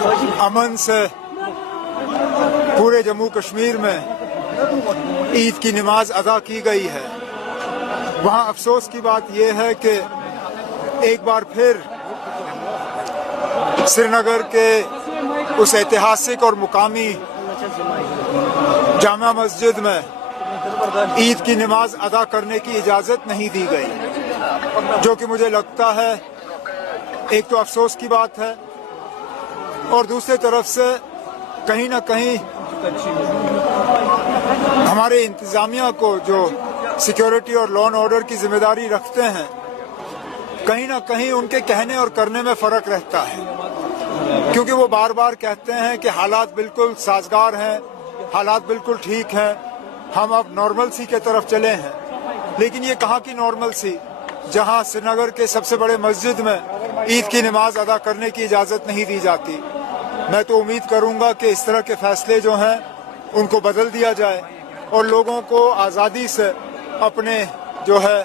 अमन से पूरे जम्मू कश्मीर में ईद की नमाज अदा की गई है। वहाँ अफसोस की बात यह है कि एक बार फिर श्रीनगर के उस ऐतिहासिक और मुकामी जामा मस्जिद में ईद की नमाज अदा करने की इजाज़त नहीं दी गई, जो कि मुझे लगता है एक तो अफसोस की बात है और दूसरी तरफ से कहीं ना कहीं हमारे इंतज़ामिया को जो सिक्योरिटी और लॉ एंड ऑर्डर की जिम्मेदारी रखते हैं, कहीं ना कहीं उनके कहने और करने में फ़र्क रहता है, क्योंकि वो बार बार कहते हैं कि हालात बिल्कुल साजगार हैं, हालात बिल्कुल ठीक हैं, हम अब नॉर्मल सी के तरफ चले हैं। लेकिन ये कहाँ की नॉर्मल सी, जहाँ श्रीनगर के सबसे बड़े मस्जिद में ईद की नमाज अदा करने की इजाज़त नहीं दी जाती। मैं तो उम्मीद करूँगा कि इस तरह के फैसले जो हैं उनको बदल दिया जाए और लोगों को आज़ादी से अपने जो है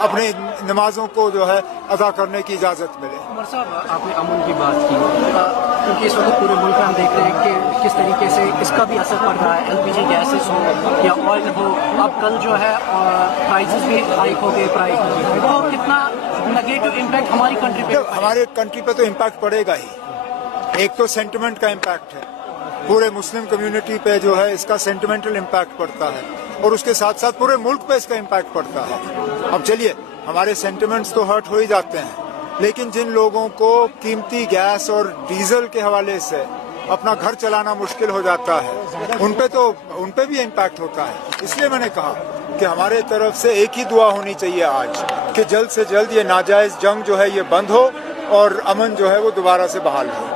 अपने नमाजों को जो है अदा करने की इजाज़त मिले। उमर साहब, आपने अमन की बात की, क्योंकि इस वक्त पूरे मुल्क में हम देख रहे हैं कि किस तरीके से इसका भी असर पड़ रहा है। एलपीजी गैसेस हो या ऑयल हो, अब कल जो है प्राइसेस भी हाइक हो गए, प्राइस तो कितना नेगेटिव इम्पैक्ट हमारी कंट्री पे? हमारे कंट्री पे तो इम्पैक्ट पड़ेगा ही। एक तो सेंटिमेंट का इम्पैक्ट है, पूरे मुस्लिम कम्युनिटी पे जो है इसका सेंटिमेंटल इम्पैक्ट पड़ता है और उसके साथ साथ पूरे मुल्क पे इसका इम्पैक्ट पड़ता है। अब चलिए, हमारे सेंटिमेंट्स तो हर्ट हो ही जाते हैं, लेकिन जिन लोगों को कीमती गैस और डीजल के हवाले से अपना घर चलाना मुश्किल हो जाता है, उन पे भी इम्पैक्ट होता है। इसलिए मैंने कहा कि हमारे तरफ से एक ही दुआ होनी चाहिए आज कि जल्द से जल्द ये नाजायज जंग जो है ये बंद हो और अमन जो है वो दोबारा से बहाल हो।